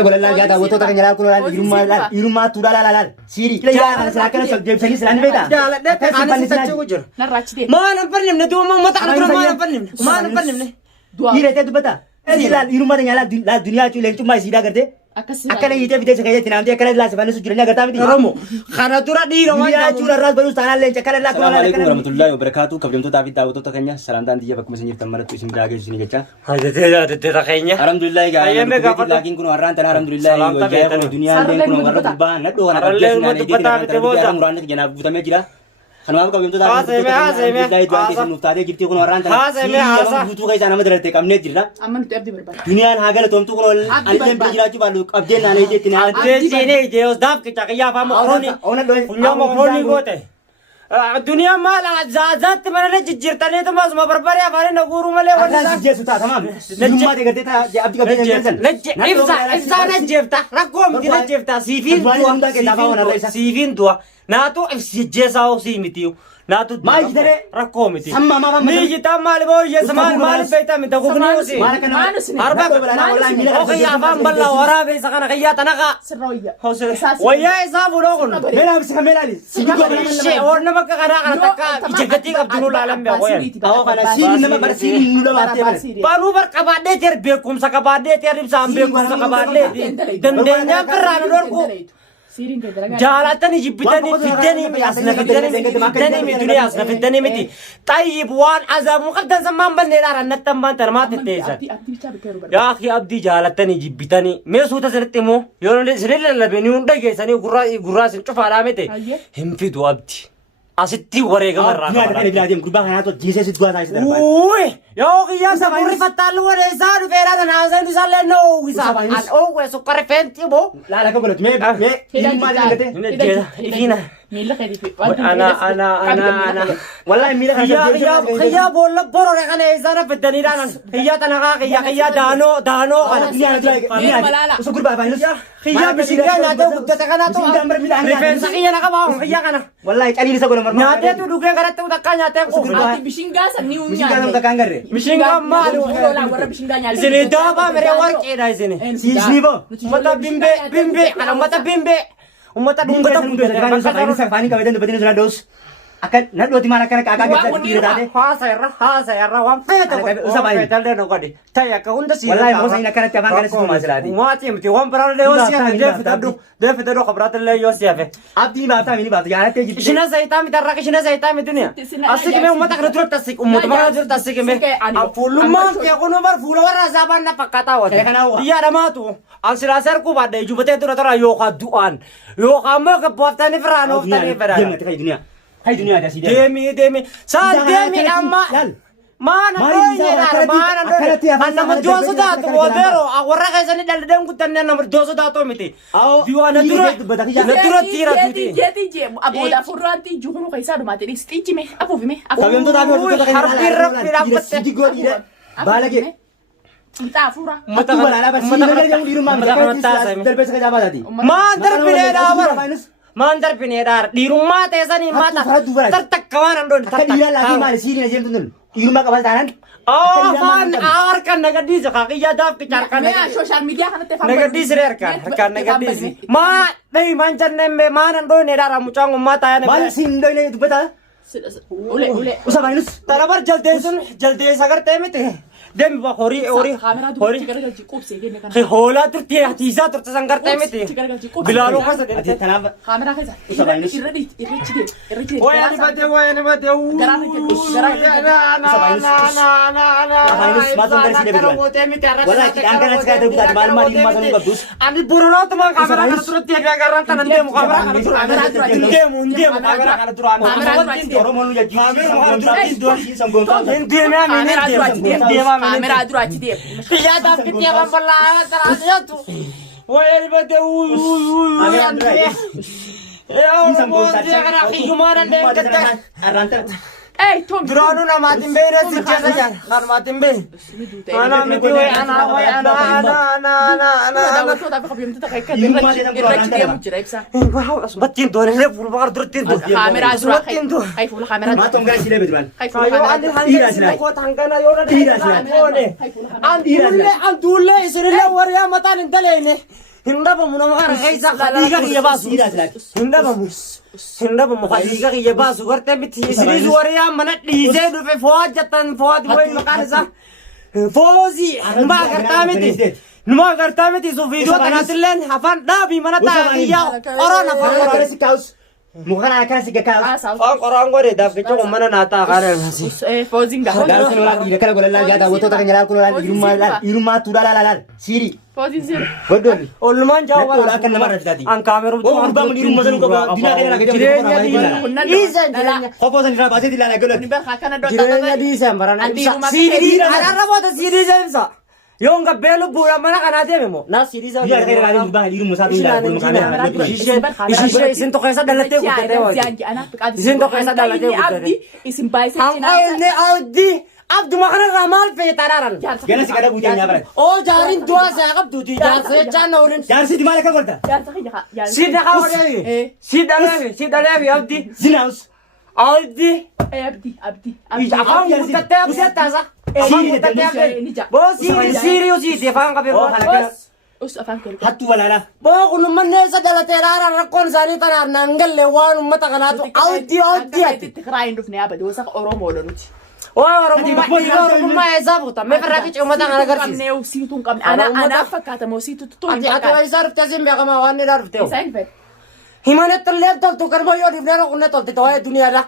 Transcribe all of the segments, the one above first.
أقول الله جاتا وتوتا كان يلا كلنا يروما تودا لا لا لا سيري لا أنا سلاكنا سجيب سجي سلاني بيتا لا ده أنا سجيب نراتش دي ما نبرني من دوما ما تعرف ما نبرني يرى تدو بتا لا يروما ده لا الدنيا تقول لك ما سيدا كرده أكنا يجي فيديو سكاية تنامتي أكنا لا سبحانه سجلنا كرتا بدي رامو خنا تورا دي رامو يا تورا راس بروس تانا لين أكنا لا السلام عليكم ورحمة الله وبركاته كبيرم تو دافيد داوود تو كنيا سلام دان دي بكم سنجر تمرة تو اسم داعي سني كذا هذا ده كينيا الحمد لله يا لكن كنا وران تنا الحمد لله وجاي من الدنيا لين كنا وران تبان ندو أنا وران جناب بتمي كذا خنوام كبيرم تو دافيد لا يجوا تيسن نفتاده جبتي كنا وران تنا بوتو كاي جانا مدرسة كم نجرا أمن تبدي بربا دنيا هاجل توم تو كنا ألين بيجرا تي بالو أبدين أنا يجي تنا جيني جيوس داف كتاكيا فام مخروني فنيا مخروني قوته الدنيا ما لا زازات من الجيرتاني تو ما بربري أفاري نقولوا ملأ ولا سجى سوتا تمام نجوم ما تقدر تا أبدي كبير جنسن إفزا نجيبتا ركوم دي نجيبتا سيفين دوا ناتو إفسجى ساو سيمتيو ناتو ما يجدره ركوم متي سما ما نيجي تام مال بو يسمان مال بيتا متى غنيو سي أربعة أوكي أفهم بالله ورا بيس كنا كيا تناقة سروية ويا إسحاق ولوكن ملا بس كمل علي شيء ورنا ما كنا تكا جگتي كابدنو لالم بيا أو كنا سيري نما برسيري نولا باتي بانو بر كبادة تير بيكم سكبادة تير بسام بيكم سكبادة دندنيا كرانو دوركو جالاتني جبتني فدني أصلا فدني الدنيا أصلا فدني متي طيب وان عذاب مقدس زمان بندر نتم بان ترمات التيسر يا أخي أبدي جالاتني جبتني ما سوتا سنتمو يوم سنيل لبنيون ده جيساني غراس شوف علامته هم في دو أبدي أستي وريك مرة بلادي بلادي غربا هنا تو جيسه سيدوا سايس دربا اوه يا أخي يا سبوري فتالو وريسان فيرا نازن نسال نو ويسان أو سكر فنتي بو لا لا كقولت مي ما جالته إفينا ميلا كذي أنا والله ميلا خيا بولا برو ركنا إنسان بدني رانا خيا تناقة خيا دانو ملالا وسكر بابا هنوس خيا بسيطة نادو قد تكنا تو ريفنس خيا نكباهم خيا كنا والله كأني لسه قولنا مرة نادي تو دوكين كرت تو تكان نادي أنتي بيشينغا سنيو مش كلام تكان كره مشينغا مالو ولا ورا بيشينغا نيالي زين دابا مري ورك إيه زين سيجني بو متا بيمبي أنا متا بيمبي ومتا دونغتا ini safani kawetan tu betina dos akan nak dua timana kan kakak kita kira tadi ha saya wan peta peta le no gadi taya ka unda si wallahi mau saya nak kan tiap kan semua masalah di mati mati wan para le osia de fitado khabrat le osia fe abdi baata ini baata ya te jitu shina zaita mi tarra shina zaita mi dunia asik me ummata khadrat tasik ummata khadrat tasik me afuluma ke kono bar fula war azaban na pakata wa dia ada matu ansira ser ku bade jubate tu tora yo khaduan yo kamo ke potani frano tani frano hai dunia ada sih demi saat demi amma mana doynya mana doynya anna majoso dato wadero agora kaisani daldem kutannya nomor doso dato miti diwana duro tira tuti jeti abu da furanti juhunu kaisa do materi stici me aku vime tapi untuk tapi harpir dapat sidi gua tidak balage kita fura mata balala basi yang di rumah terbesar ke jabah tadi mantar pindah mantar pinedar di rumah tesani mata tertek kawan don tertek dia lagi malah sini aja tuh di rumah kapal tanan oh fan awar kan negadi sekaki ya dap kecarkan social media kan te fan negadi serer kan negadi ma dei mancan nembe manan don nedar amucang mata ya mal sindo ini itu betul ule usah minus tarabar jalde sagar temete dem hori hola turti hatiza turta sangar temete bilalo kasa de kamera kasa irredi oy ani bate wala kita kan sekarang kita mal mal ini masuk bagus ani buruno tuma kamera kan turti ya garan tanan dem kamera kan kamera kan turan orang mau jadi kamera dulu aja dia. Dia dapat dia membelah terasa tu. Wah ini betul. Ya Allah dia kena gimana deh kita. Tom. Drone nama timbe ni sejak saja. Nama timbe. Anak miti ana. Tahu tapi kau belum tahu kayak dia muncul bisa. Wah, sebatin tu ni pun bakar terus tu. Kamera surat. Kayak full kamera. Matong guys sila betulan. Kayak full kamera. Iya sila. Kau tangkan ayo na. Iya sila. Andule, isirilla waria mata ni dale ni. hindabamu nama kana keessa khadiiga kiyya baasu hindabamu khadiiga kiyya baasu gartee miti isinis wariyaa mana dhiisee dhufe fo'aa jettan fo'aa wayin maqaan isaa foozi numa gartaa miti su viidiyoo kanaatilleen afaan dhaabii mana taa'iyyaa qoraan afaan kaus mukana akan si kaus afaan qoraan godhe daafkicha mana naa ta'a kaane Foozin gaha. lalu sini orang di dekat golan lagi ada foto tak nyala kulo di rumah tu la siri Foozin sir. bodol ollumaan Betul, jaawara akan nama rajin tadi. an kaameruu Oh, urban di rumah sana kau dina kena lagi jireenya diina Isa jireenya Kopo sana dina pasti dila lagi Ni ber hakana do jireenya diisa barana Andi ibsa rumah siidii kee ararra boota siidii ibsa yoo nga beelu buura mana kanaa deeme moo naa siidii isaa Dia kena lagi urban di rumah satu ila kulo makanya. ishee isin tokko keessa dhalatee guddatee waati isin tokko keessa dhalatee guddatee Isin baay'ee hanqa inni abdi abduma kanarraa maal feetararan Gana si kada bujanya berat. oo jaariin du'aa isaa qabduuti jaarsa jechaan na waliin Jangan si di mana kau korta. si dhaqa wadee si dhaleefi abdi Zinaus. abdi Abdi. afaan guddattee abdi attaasa afaan guddattee abdi boo siiriyusiiti afaan qabee boo kana Us afaan kee. Hatu walala. boo kunumman neessa dhalatee raaran rakkoon isaanii tanaaf naan galle waan ummata kanaatu abdi ati Itti kiraayin dhufne yaabade wasaqa Oromoo loluti. waa oromummaa eessaa fuuta mee firraa qicee ummata kana agarsiisa Qabnee usiitu hin qabne. Anaaf fakkaata moo usiitu tuttuu hin ati fakkaata. isaa dhuftee siin beekamaa waan ni dhuftee Isa hin fedhe. himanetta illee toltu garba yoo dhibnee roqunne tolte waa'ee duniyaadha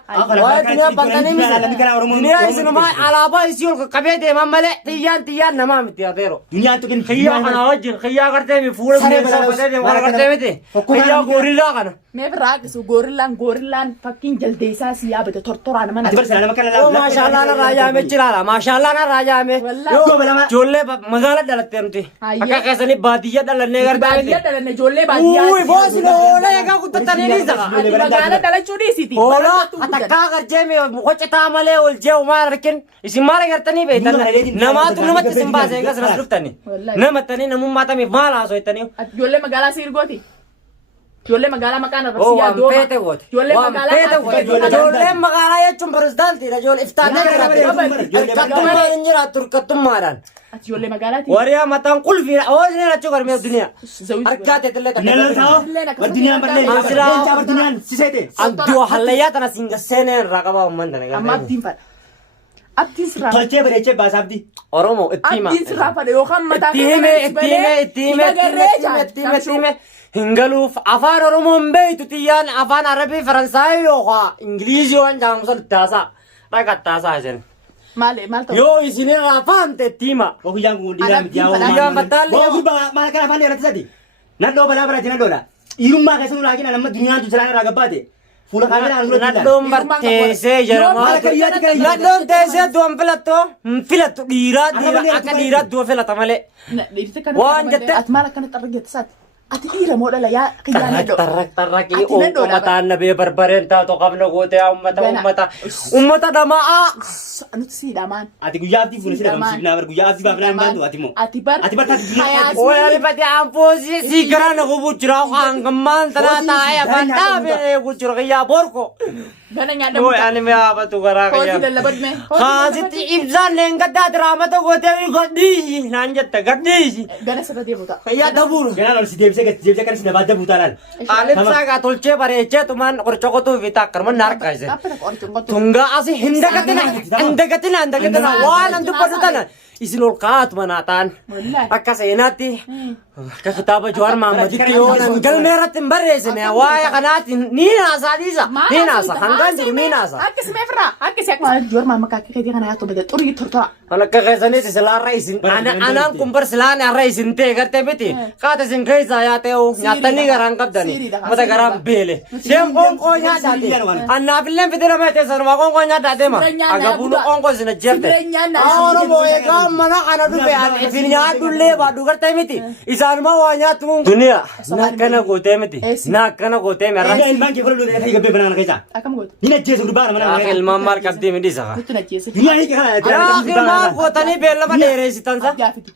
waa'ee duniyaa bantanii miti duniyaa isinumaa alaabaa isii ol qabee deeman malee xiyyaan namaa miti adeero Dunia tu kan xiyyaa kana wajjin xiyyaa gartee mi fuula bineensaa uffatee deemu kana gartee miti xiyyaa goorillaa kana Mee biraa akisu goorillaan fakkiin jaldeessaa si yaabate tortoraa nama Ati bersana nama kana oo maashaallah na raajaame jiraala maashaallah na raajaame ijoollee magaala dhalattee nuti akka keessanii baadiyyaa dhalannee gartee Baadiyyaa dhalanne ijoollee baadiyyaa. uui boosi oolee egaa guddatanii ni saqa Ati magaala dhalachuu dhiisiti. Ola, atakkaa garjeeme hojjetaa malee ol jee'u maal arkin isin maal agartanii beektan namaatu namatti isin baase egaa sinas dhuftani namattanii namummaa tamiif maal haasoittanii Ati ijoollee magaalaa siirgooti. Ijoollee magaalaa maqaan oo arrabsiyaa waan dooma. peete gooti Ijoollee waan peete gooti ijoolleen magaalaa jechuun pirezidaantiidha ijoollee iftaanee jiraattummaa hin jiraattu hirkattummaadhaan Ati ijoollee magaalaati. wariyaa mataan qulfiidha oo isin irrachuu garmee duniyaa harkaa teetillee Nelo tahu. Berdunia berle. Jangan berdunia si sete. abduu hallayyaa tana siin gasseenee irraa qabaa uummanni Amma dha abdiin fadha. Abdiin sirraa. Tolche bereche bahasa abdi. oromoo itti hima Abdiin sirraa fadha yookaan mataa itti hime hingaluuf afaan oromoo hin beeytu xiyyaan afaan arabii faransaayii yookaan ingilizii waan jaamusa littaasaa dhaqattaasaa isin Maal ta'u? yoo isin irraa afaante itti hima Oku yang kudiram dia. Diam batalli. Oku mana kana fane rati tadi. Nado bala bala jina dola. Irumma kasan lagi na nama dunia tu jalan raga bade. Fula kamera anu lagi. nadhoon barteessee jedhama nadhoon teessee du'an filattu dhiiraa akka dhiiraa du'a filata malee Waan jette- Ati maal akkanatti argite saati? Ati dhiira moo dhala yaa qiyyaan dho. tarraqii Ati nadhoodha. uummataan nabee barbareen taatu qabna gootee uummata dhama'aa Nuti siidhamaan. Ati guyyaa abdi fula sila kamsi bina ber guyyaa abdi baafna bantu ati mo. Ati bar. Ati bar tadi dunia. Hayaas- Oya lipati amposi si karana kubu jira anggaman tanata ya banta be ku jira kaya borko. Gana nyaadha Oy ani me apa tu gara Hojii kaya. lallabad mee. Khasiti ibzan lengkata drama to gote gadi nanjat gadi. Gana sirra deemu ta'a. Kaya dabur. Jangan harus dia kan sudah baca butaran. Alif saga tolche bareche tuman korchoko tu vita karman nar kaise. Apa nak orang tunggu tu? Tunga asi hindagatina wan antu padutana. Isin ol kaat manatan. Wallahi. Akka seenaatti akka kitaaba Jawaar Mahammaditti yoo nan galmeerratti hin barreessine waa'ee kanaatti ni naasa dhiisa ni naasa hangaan jiru ni naasa. Akkasuma firraa akkasii akkuma Jawaar Mahammad akka keetii kana yaatu bade xurii tortora. Kan akka keessanitti silaarra isin anaan kun bar silaan irra isin ta'e gartee miti kaata isin keessaa yaatee nyaatanii garaan qabdani mata garaan beele. Seen qoonqoo nyaataate annaafillee fidira meetee sanuma qoonqoo nyaataate ma agabuunu qoonqoo isin ajjeerte. Oromoo eegaa mana kana dhufe ifin nyaadhullee baadhu gartee miti isaanuma waa nyaatu duniyaa nakkana gootee miti nakkana gootee merra. Ini ilman ke perlu dia gabe banana kaisa. Akkam gootu. Ini jesu durbana mana. Akil mamar kabdi midi saka. Nutti na jeesi. Dunia ini kan. Akil maal gootanii beellama dheereessitan sa. Gaafiti.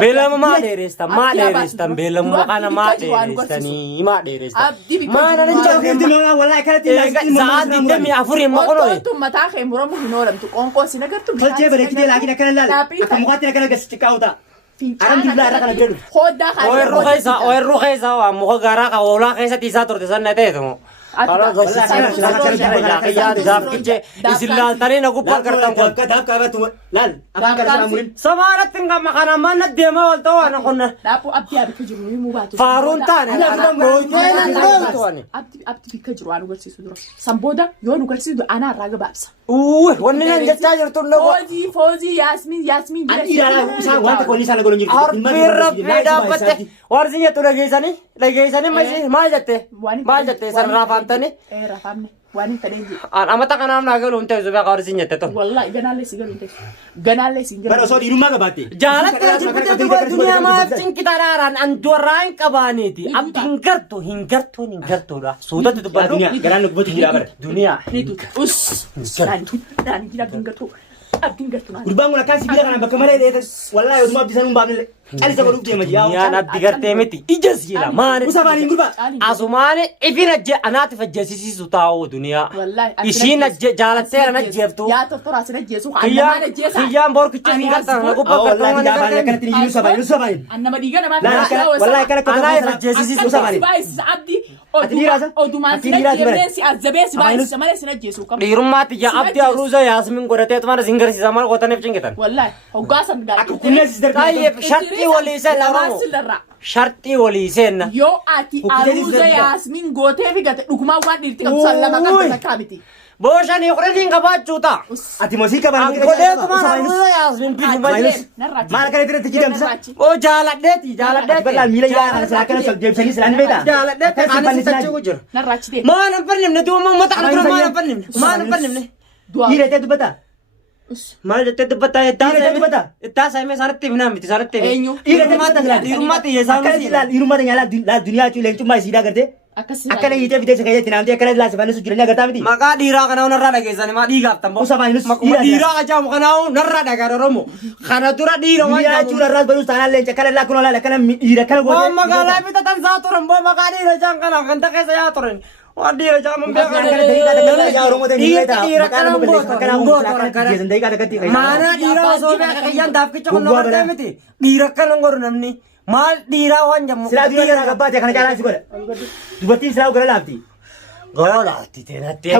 Beellama maa dheereessitan maa dheereessitan beellama kana maa dheereessitanii maa dheereessitan. Abdii bikka. Maana nan Jauh jaalatama. itu memang wallahi kalau tidak. Sa'aatiin demii afurii moqonoo. Wantoota mataa kee muramu hin oolamtu qoonqoo si nagartu. Tolche bereche dia lagi nak kenal. Aku muka tidak kenal gas cekau tak. Alhamdulillah irra kana jedhu. Hoddaa kan. Ooyiruu keessa waa muka garaa kan oolaa keessatti isaa turte san na ta'eetu. Kalau isin laaltanii na gubbaa gartan kun. Samaanatti tinggal makanan mana deema wal ta'u ana kun. Daabboo abdii abdii jiru ni mubaatu. Faaruun taane. Abdii bikka jiru waan agarsiisu dura. Sanbooda yoo nu agarsiisu anaa irraa gabaabsa. Wanni nan jechaa jirtu illee. Foozii Yaasmiin. Ani ilaala isaan wanta qonni isaan godhan jiru. Arbirra dhaabbatte warri jettu dhageessanii maal jette san raafamtani. Raafamne waan hin ta'in jiru. Amata kanaaf naa galuun ta'e zuba warri jette to. Wallahi ganaallee si galuun ta'e. Ganaallee si galuun. Bara osoo dhiirummaa qabaatte. Jaalattee jibbite duba duniyaa maaf cinkitaadhaan andoorraa hin qabaaniiti. Abdi hin gartuudha. Suutatti dubbatu. Duniyaa garaan nubbatu jira bara. Duniyaa. Abdiin gartuu naan. Gurbaan kun akkaan sibiila kana bakka malee dheetas. Wallahi oduma abdi sanuu hin baafne. Calisa godhuuf deema jiyaa. Duniyaan abdi gartee miti. Ijas jira maani. Usafaaniin gurbaa. Asumaani ifin anaatiif ajjeesisiisu taa'u duniyaa. Ishiin jaalatteera na jeeftu. Yaa tortoraa sin ajjeesu. Kiyyaan boorkicha hin gartan na gubbaa Wallahi gaafaan akkanatti ni Usafaaniin. Annama dhiiga namaa. Wallahi akkana anaaf ajjeesisisu Usafaaniin. Abdi odumaan sin Ati ajjeessi azzabeessi baay'isa malee sin ajjeesu qaba. dhiirummaatti ija abdi arruuza yaasmin godhatee tuma sin garsiisa maal qootaniif cinkatan. Wallahi hoggaasan gaadhi. Kaayyee sharxii walii seenna Oromoo. Sharxii walii seenna. Yoo ati arruuza Yaasmin gootee fi gate dhugumaan waan dhiirti qabdu san lama qabdu takkaa miti. Booshaan qodhaniin qabaachuu ta'a. Ati mosii qaban. Godhee tuma arruuza yaasmin bifi malee. Maal kana irratti jidamsa? Oo jaaladheeti. Balaa miila yaa kana silaa kana sol deebisanii silaan beektaa? Jaaladheeti anis tachiiku jira. Narraachitee. Maan hin fannifne duuba uummata kana dura maan hin fannifne. Maan hin fannifne. Dhiiratee dubbata. Maal jettee dubbataa ittaa saayimee isaanitti himnaa miti isaanitti himee. Eenyu. Dhiirummaatti yeesaan Akkana ilaal dhiirummaa ta'e laa duniyaa cuulee cummaa isiidhaa gartee. Akkana hiitee fitee sakayee itti naamtee akkana laasifanii su jiranii agartaa miti. Maqaa dhiiraa kanaa narraa dhageessanii maa dhiigaaf tamboo. Usafaaniinus Dhiiraa ajaamu kanaa narraa dhagaan Oromoo. Kana dura dhiira waan Duniyaa jaamu. cuula irraas baluus taanaan leenca akkana laa kunoo laala akkana dhiira akkana Waan gootee. magaalaa bitatan saa turan boo maqaa dhiira jaan kana kan keessa yaa turan. Waan dhiira jaaman Maanaa dhiiraa osoo beeka kiyyaan daafkicha kun namartee miti. Dhiira kana godhu namni. Maal dhiiraa waan jammu. Silaa duniyaa kana gabbaatee kana caalaa si godha. Dubartiin silaa gara laafti. Gara laafti teenattee.